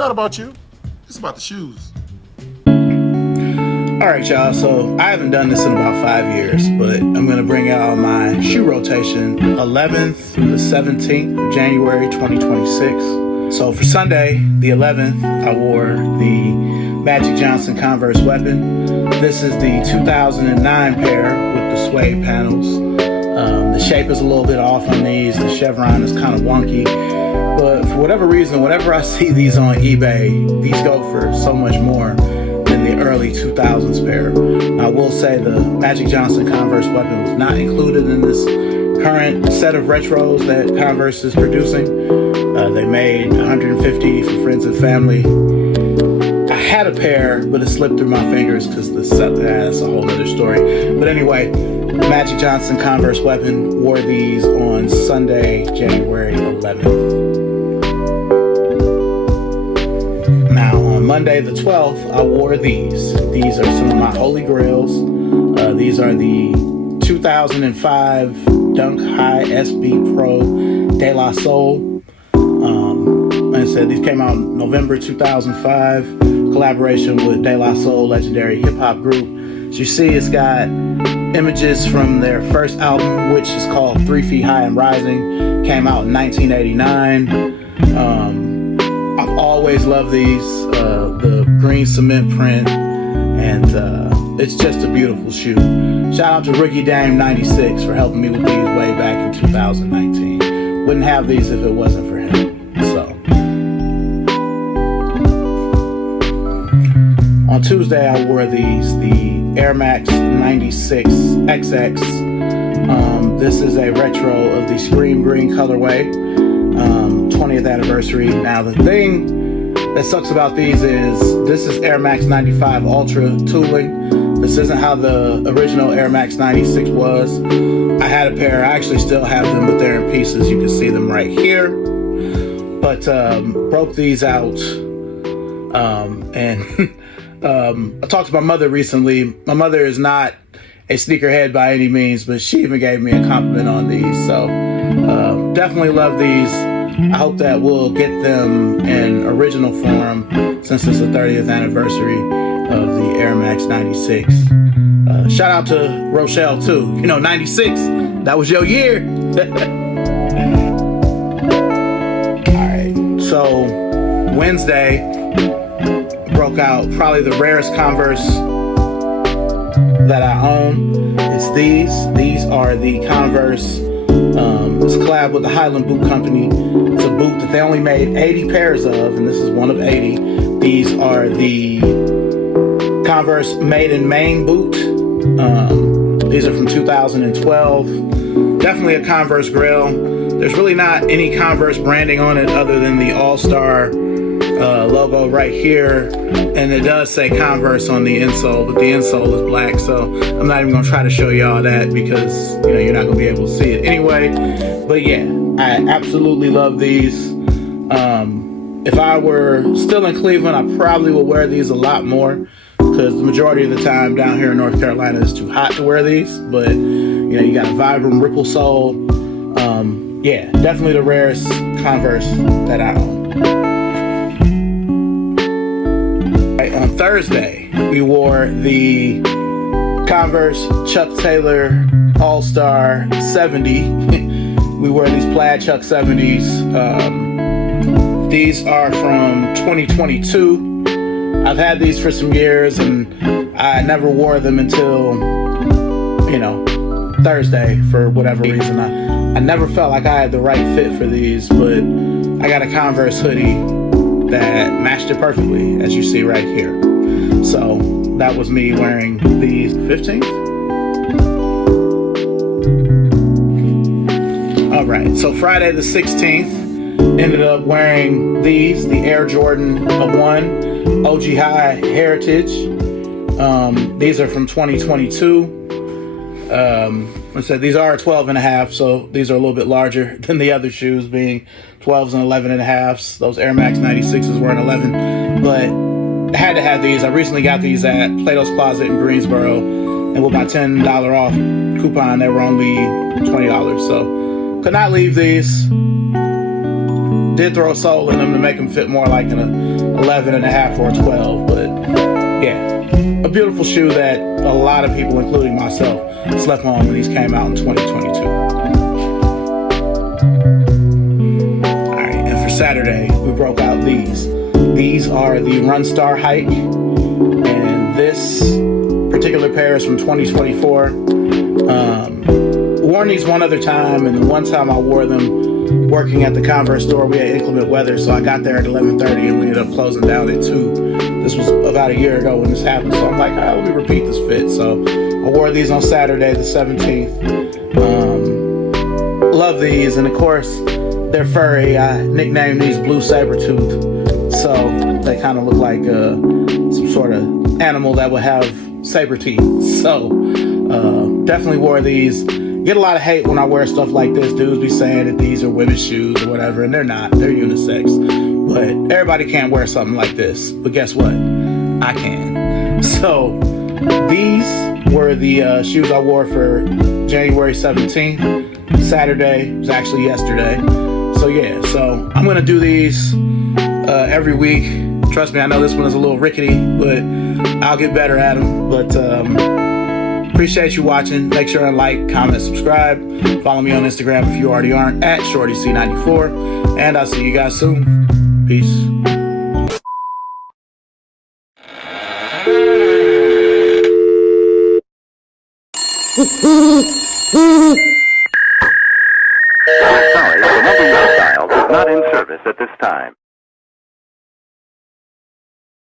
not about you. It's about the shoes. All right, y'all. So I haven't done this in about 5 years, but I'm going to bring out my shoe rotation 11th through the 17th of January 2026. So for Sunday, the 11th, I wore the Magic Johnson Converse Weapon. This is the 2009 pair with the suede panels. The shape is a little bit off on these. The chevron is kind of wonky. But for whatever reason, whenever I see these on eBay, these go for so much more than the early 2000s pair. I will say the Magic Johnson Converse Weapon was not included in this current set of retros that Converse is producing. They made 150 for friends and family. I had a pair, but it slipped through my fingers because that's a whole other story. But anyway, Magic Johnson Converse Weapon, wore these on Sunday, January 11th. Now, on Monday the 12th, I wore these. These are some of my holy grails. These are the 2005 Dunk High SB Pro De La Soul. Like I said, these came out in November 2005. Collaboration with De La Soul, legendary hip-hop group. As you see, it's got images from their first album, which is called 3 Feet High and Rising. Came out in 1989. I've always loved these, the green cement print, and it's just a beautiful shoe. Shout out to ShortyC94’s for helping me with these way back in 2019. Wouldn't have these if it wasn't for him. So on Tuesday, I wore these, the Air Max 96 XX. This is a retro of the Scream Green colorway, 20th anniversary. Now the thing that sucks about these is this is Air Max 95 Ultra tooling. This isn't how the original Air Max 96 was. I had a pair, I actually still have them, but they're in pieces. You can see them right here. But broke these out, and I talked to my mother recently. My mother is not a sneakerhead by any means, but she even gave me a compliment on these. So definitely love these. I hope that we'll get them in original form since it's the 30th anniversary of the Air Max 96. Shout out to Rochelle too. 96, that was your year. Alright, so Wednesday, broke out probably the rarest Converse that I own. It's these. These are the Converse. It's collab with the Highland Boot Company. It's a boot that they only made 80 pairs of, and this is one of 80. These are the Converse Made in Maine boot. These are from 2012. Definitely a Converse grail. There's really not any Converse branding on it other than the All-Star logo right here, and it does say Converse on the insole, but the insole is black, so I'm not even gonna try to show y'all that because you're not gonna be able to see it anyway. But yeah, I absolutely love these. If I were still in Cleveland, I probably would wear these a lot more because the majority of the time down here in North Carolina it's too hot to wear these. But you got a Vibram Ripple sole. Yeah, definitely the rarest Converse that I own. On Thursday, we wore the Converse Chuck Taylor All-Star 70. We wear these plaid Chuck 70s. These are from 2022. I've had these for some years, and I never wore them until, Thursday for whatever reason. I never felt like I had the right fit for these, but I got a Converse hoodie that matched it perfectly, as you see right here. So that was me wearing these 15th. All right, so Friday the 16th, ended up wearing these, the Air Jordan 1 OG High Heritage. These are from 2022. I said these are 12 and a half, so these are a little bit larger than the other shoes, being 12s and 11 and a halves. Those Air Max 96s were an 11, but I had to have these. I recently got these at Plato's Closet in Greensboro, and with my $10 off coupon, they were only $20, so could not leave these. Did throw a sole in them to make them fit more like a 11 and a half or 12, but yeah, a beautiful shoe that a lot of people, including myself, slept on when these came out in 2022. Alright, and for Saturday, we broke out these. These are the Run Star Hike, and this particular pair is from 2024. Worn these one other time, and the one time I wore them working at the Converse store, we had inclement weather, so I got there at 11:30 and we ended up closing down at 2. This was about a year ago when this happened, so I'm like, all right, let me repeat this fit. So I wore these on Saturday the 17th. Love these, and of course they're furry. I nicknamed these Blue Sabertooth, so they kind of look like some sort of animal that would have saber teeth. So definitely wore these. Get a lot of hate when I wear stuff like this. Dudes be saying that these are women's shoes or whatever, and they're not. They're unisex. But everybody can't wear something like this. But guess what? I can. So these were the shoes I wore for January 17th. Saturday was actually yesterday. So yeah, so I'm gonna do these every week. Trust me, I know this one is a little rickety, but I'll get better at them. But appreciate you watching. Make sure to like, comment, subscribe. Follow me on Instagram if you already aren't, at ShortyC94. And I'll see you guys soon. Peace. We're sorry, the number you have dialed is not in service at this time.